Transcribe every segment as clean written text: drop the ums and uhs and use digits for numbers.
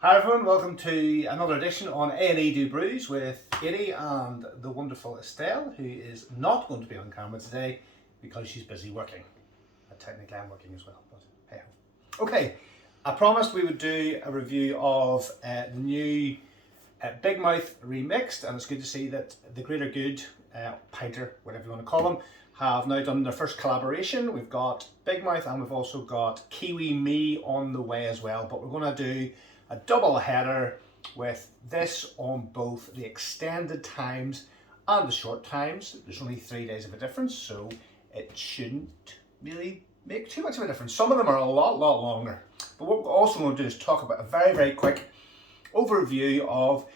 Hi everyone, welcome to another edition on A&E Do Brews with Katie and the wonderful Estelle, who is not going to be on camera today because she's busy working. Technically I'm working as well, but hey ho. Okay, I promised we would do a review of the new Bigmouth remixed, and it's good to see that the Greater Good, Pinter, whatever you want to call them, have now done their first collaboration. We've got Bigmouth and we've also got Kiwi Me on the way as well, but we're going to do a double header with this on both the extended times and the short times. There's only 3 days of a difference, so it shouldn't really make too much of a difference. Some of them are a lot longer. But what we're also going to do is talk about a very quick overview of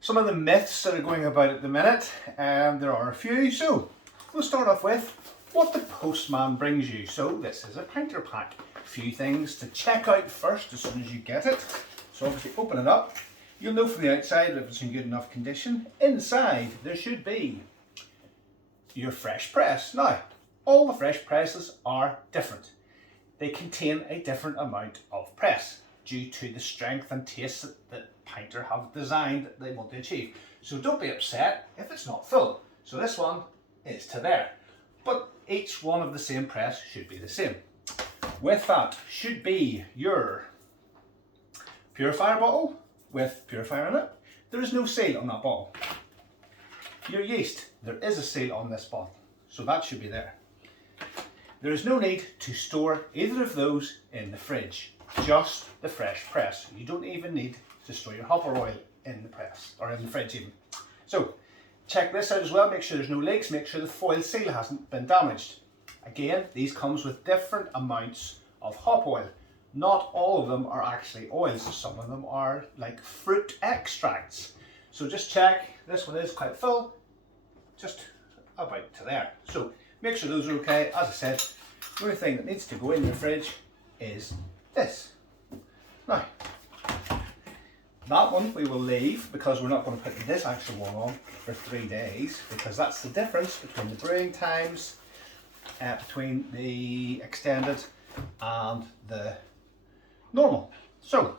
some of the myths that are going about at the minute. There are a few. So we'll start off with what the postman brings you. So this is a Pinter pack. A few things to check out first as soon as you get it. So obviously open it up. You'll know from the outside if it's in good enough condition. Inside there should be your fresh press. Now, all the fresh presses are different. They contain a different amount of press due to the strength and taste that Pinter have designed that they want to achieve. So don't be upset if it's not full. So this one is to there. But each one of the same press should be the same. With that should be your purifier bottle with purifier in it. There is no seal on that bottle. Your yeast, there is a seal on this bottle, so that should be there. There is no need to store either of those in the fridge, just the fresh press. You don't even need to store your hopper oil in the press, or in the fridge even. So, check this out as well, make sure there's no leaks, make sure the foil seal hasn't been damaged. Again, these comes with different amounts of hop oil. Not all of them are actually oils, some of them are like fruit extracts. So just check, this one is quite full, just about to there. So make sure those are okay. As I said, the only thing that needs to go in your fridge is this. Now, that one we will leave because we're not going to put this actual one on for 3 days, because that's the difference between the brewing times, between the extended and the normal. So,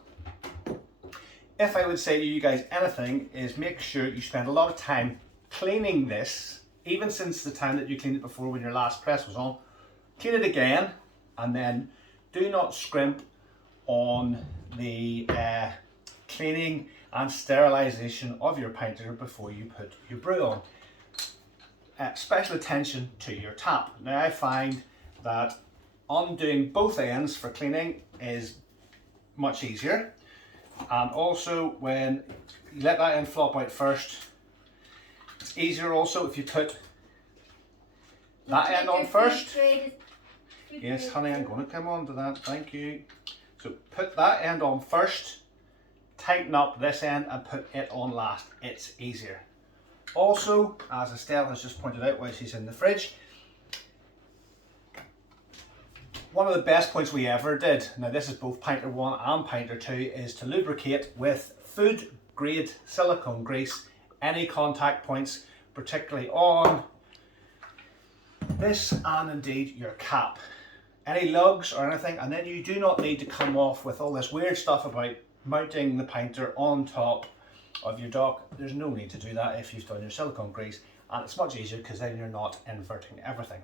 if I would say to you guys anything, is make sure you spend a lot of time cleaning this, even since the time that you cleaned it before when your last press was on. Clean it again, and then do not scrimp on the cleaning and sterilisation of your Pinter before you put your brew on. Special attention to your tap. Now I find that undoing both ends for cleaning is much easier, and also when you let that end flop out first, it's easier also if you put that end on first. Yes honey, I'm going to come on to that, thank you. So put that end on first, tighten up this end and put it on last. It's easier. Also, as Estelle has just pointed out while she's in the fridge, one of the best points we ever did, now this is both Pinter 1 and Pinter 2, is to lubricate with food grade silicone grease any contact points, particularly on this and indeed your cap. Any lugs or anything, and then you do not need to come off with all this weird stuff about mounting the Pinter on top of your dock. There's no need to do that if you've done your silicone grease, and it's much easier because then you're not inverting everything.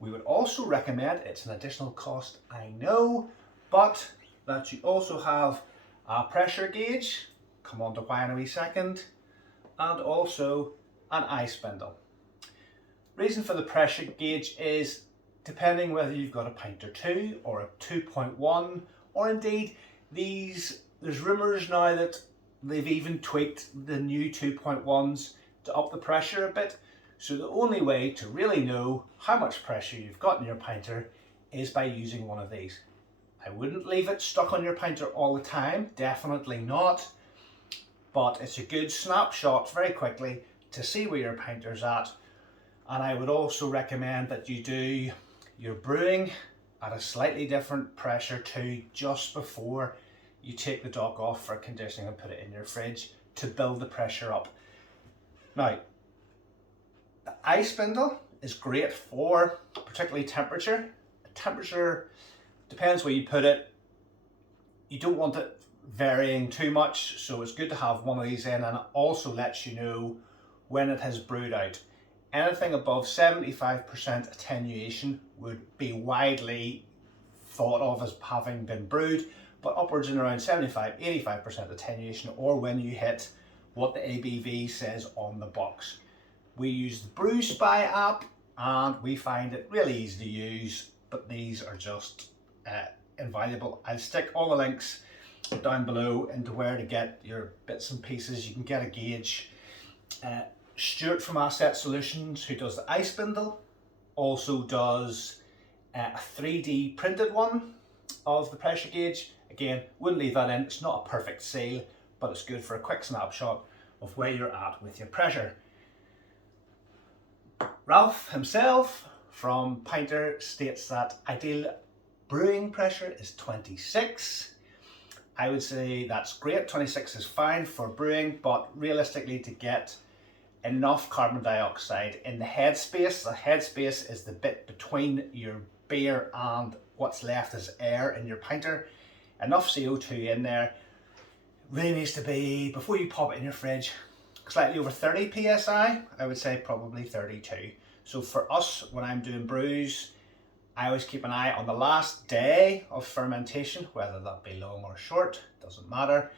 We would also recommend, it's an additional cost I know, but that you also have a pressure gauge, come on to why in a wee second, and also an Ispindle. Reason for the pressure gauge is depending whether you've got a Pinter 2 or a 2.1, or indeed there's rumours now that they've even tweaked the new 2.1s to up the pressure a bit. So the only way to really know how much pressure you've got in your Pinter is by using one of these. I wouldn't leave it stuck on your Pinter all the time, definitely not, but it's a good snapshot very quickly to see where your Pinter's at. And I would also recommend that you do your brewing at a slightly different pressure too, just before you take the dock off for conditioning and put it in your fridge to build the pressure up. Now, the Ispindle is great for particularly temperature. Temperature depends where you put it. you don't want it varying too much, so it's good to have one of these in, and it also lets you know when it has brewed out. Anything above 75% attenuation would be widely thought of as having been brewed, but upwards and around 75-85% attenuation, or when you hit what the ABV says on the box. We use the Brew Spy app and we find it really easy to use, but these are just invaluable. I'll stick all the links down below into where to get your bits and pieces. You can get a gauge. Stuart from Asset Solutions, who does the Ispindle, also does a 3D printed one of the pressure gauge. Again, wouldn't leave that in. It's not a perfect seal, but it's good for a quick snapshot of where you're at with your pressure. Ralph himself from Pinter states that ideal brewing pressure is 26. I would say that's great. 26 is fine for brewing, but realistically, to get enough carbon dioxide in the headspace. The headspace is the bit between your beer and what's left as air in your pinter. Enough CO2 in there. Really needs to be, before you pop it in your fridge, slightly over 30 psi. I would say probably 32. So for us, when I'm doing brews, I always keep an eye on the last day of fermentation, whether that be long or short, doesn't matter.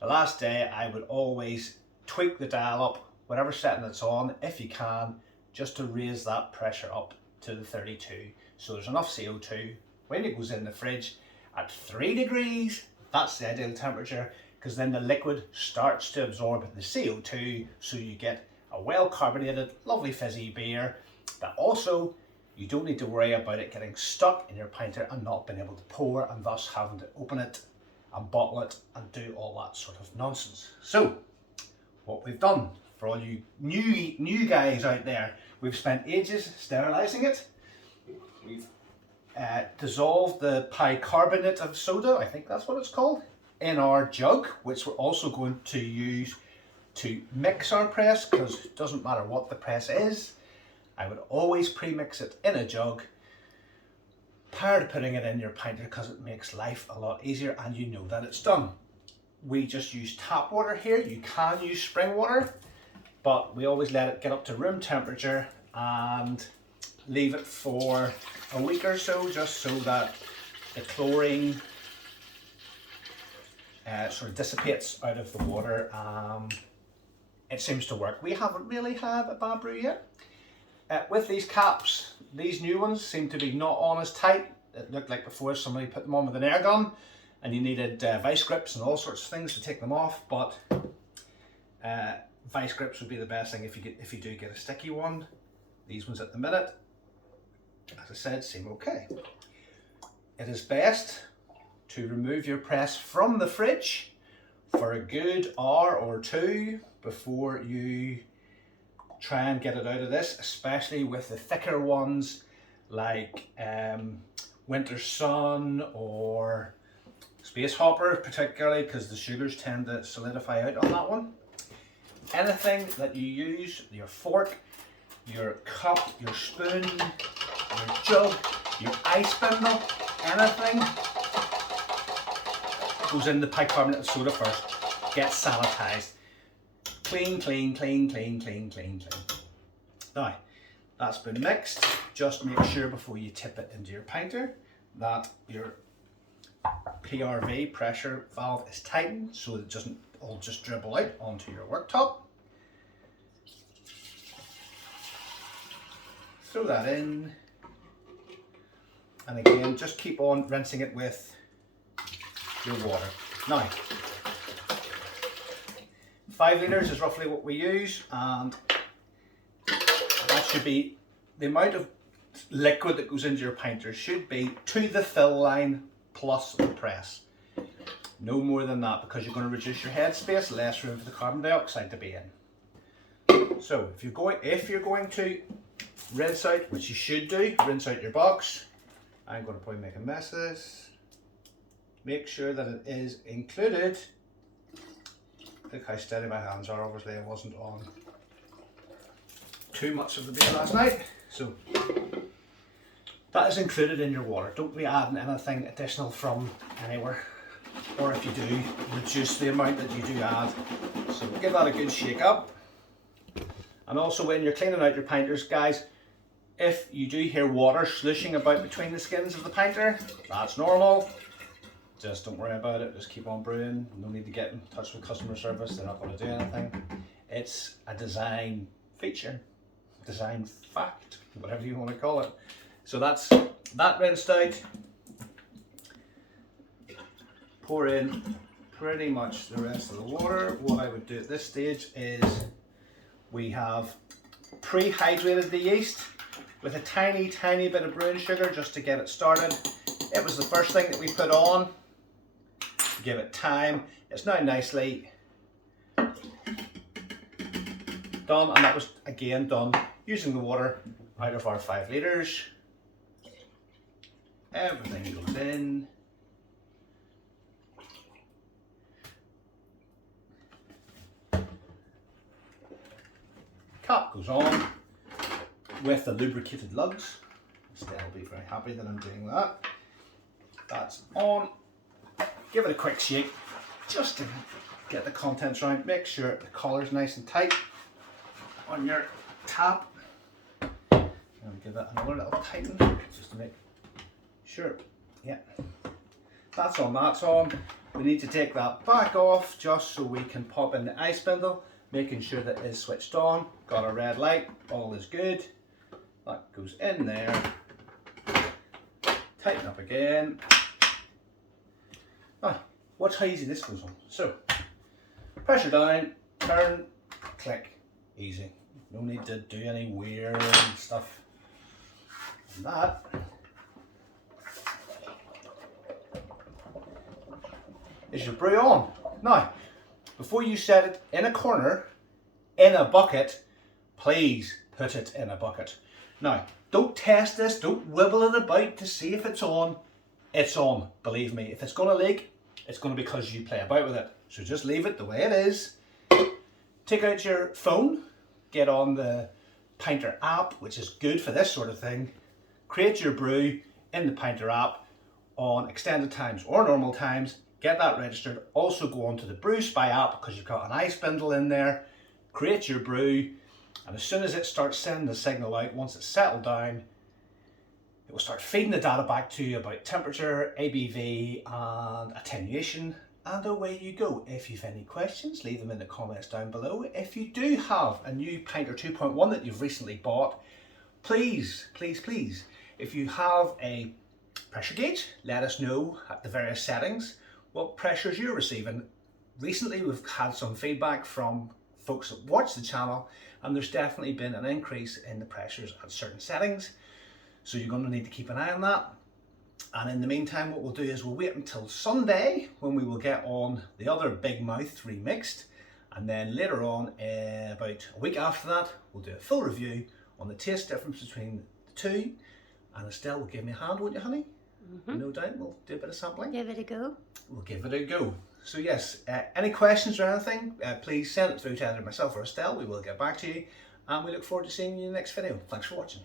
The last day, I would always tweak the dial up, whatever setting it's on, if you can, just to raise that pressure up to the 32. So there's enough CO2 when it goes in the fridge at 3 degrees. That's the ideal temperature, because then the liquid starts to absorb the CO2, so you get a well carbonated, lovely fizzy beer that also you don't need to worry about it getting stuck in your pinter and not being able to pour, and thus having to open it and bottle it and do all that sort of nonsense. So what we've done, for all you new guys out there, we've spent ages sterilizing it. We've dissolved the bicarbonate of soda, I think that's what it's called, in our jug, which we're also going to use to mix our press, because it doesn't matter what the press is. I would always pre-mix it in a jug prior to putting it in your pinter, because it makes life a lot easier and you know that it's done. We just use tap water here. You can use spring water, but we always let it get up to room temperature and leave it for a week or so, just so that the chlorine sort of dissipates out of the water. It seems to work. We haven't really had a bad brew yet. With these caps, these new ones seem to be not on as tight. It looked like before somebody put them on with an air gun and you needed vice grips and all sorts of things to take them off, but vice grips would be the best thing if you do get a sticky one. These ones at the minute, as I said, seem okay. It is best to remove your press from the fridge for a good hour or two before you try and get it out of this, especially with the thicker ones like Winter Sun or Space Hopper, particularly because the sugars tend to solidify out on that one. Anything that you use, your fork, your cup, your spoon, your jug, your Ispindle, anything goes in the bicarbonate of soda first, gets sanitized. Clean, clean, clean, clean, clean, clean, clean. Now, that's been mixed. Just make sure before you tip it into your pinter that your PRV pressure valve is tightened so that it doesn't all just dribble out onto your worktop. Throw that in. And again, just keep on rinsing it with your water. Now, 5 litres is roughly what we use, and that should be the amount of liquid that goes into your pinter should be to the fill line plus the press. No more than that, because you're going to reduce your headspace, less room for the carbon dioxide to be in. So if you're going to rinse out, which you should do, rinse out your box. I'm going to probably make a mess of this. Make sure that it is included. Look how steady my hands are. Obviously I wasn't on too much of the beer last night, so that is included in your water. Don't be adding anything additional from anywhere. or if you do, reduce the amount that you do add. So give that a good shake up. And also when you're cleaning out your pinters, guys, if you do hear water slushing about between the skins of the pinter, that's normal. Just don't worry about it, just keep on brewing. No need to get in touch with customer service, they're not going to do anything. It's a design feature, design fact, whatever you want to call it. So that's that rinsed out. Pour in pretty much the rest of the water. What I would do at this stage is we have pre-hydrated the yeast with a tiny bit of brewing sugar just to get it started. It was the first thing that we put on. Give it time. It's now nicely done, and that was again done using the water out of our 5 litres. Everything goes in. Cap goes on with the lubricated lugs. Estelle will be very happy that I'm doing that. That's on. Give it a quick shake just to get the contents right. Make sure the collar's nice and tight on your tap. And give that another little tighten just to make sure. Yeah, that's on, that's on. We need to take that back off just so we can pop in the Ispindle, making sure that it is switched on. Got a red light, all is good. That goes in there. Tighten up again. Watch how easy this goes on. So, pressure down, turn, click, easy. No need to do any weird stuff. And that is your brew on. Now, before you set it in a corner, in a bucket, please put it in a bucket. Now, don't test this, don't wibble it about to see if it's on. It's on, believe me. If it's going to leak, it's going to be because you play about with it. So just leave it the way it is. Take out your phone, get on the Pinter app, which is good for this sort of thing. Create your brew in the Pinter app on extended times or normal times. Get that registered. Also go on to the Brew Spy app because you've got an Ispindle in there. Create your brew, and as soon as it starts sending the signal out, once it's settled down, it will start feeding the data back to you about temperature, ABV and attenuation, and away you go. If you've any questions, leave them in the comments down below. If you do have a new Pinter 2.1 that you've recently bought, please, if you have a pressure gauge, let us know at the various settings what pressures you're receiving. Recently we've had some feedback from folks that watch the channel, and there's definitely been an increase in the pressures at certain settings. So you're going to need to keep an eye on that. And in the meantime, what we'll do is we'll wait until Sunday when we will get on the other Bigmouth remixed. And then later on, about a week after that, we'll do a full review on the taste difference between the two. And Estelle will give me a hand, won't you, honey? Mm-hmm. No doubt, we'll do a bit of sampling. Give it a go. We'll give it a go. So yes, any questions or anything, please send it through to either myself or Estelle. We will get back to you. And we look forward to seeing you in the next video. Thanks for watching.